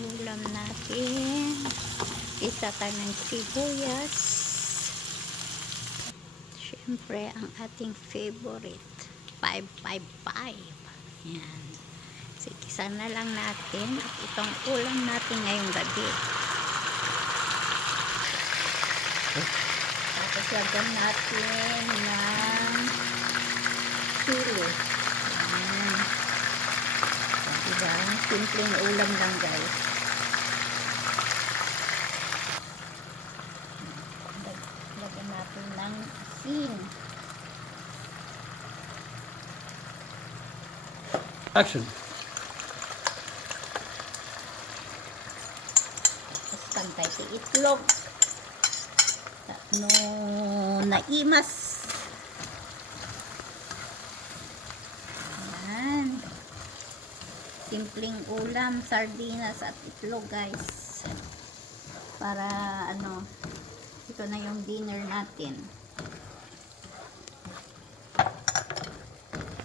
ulam natin. Isa tayo ng sibuyas. Siyempre, ang ating favorite. 555. Yan. Sikisa na lang natin. At itong ulam natin ngayong gabi. Tapos lagyan natin ng sili. Yan. Diba? Simpleng ulam lang, guys. Lagyan natin ng asin. Action. Tapos pantay sa itlog. No, naimas. Ayan. Simpleng ulam, sardinas at itlog, guys. Para ito na yung dinner natin.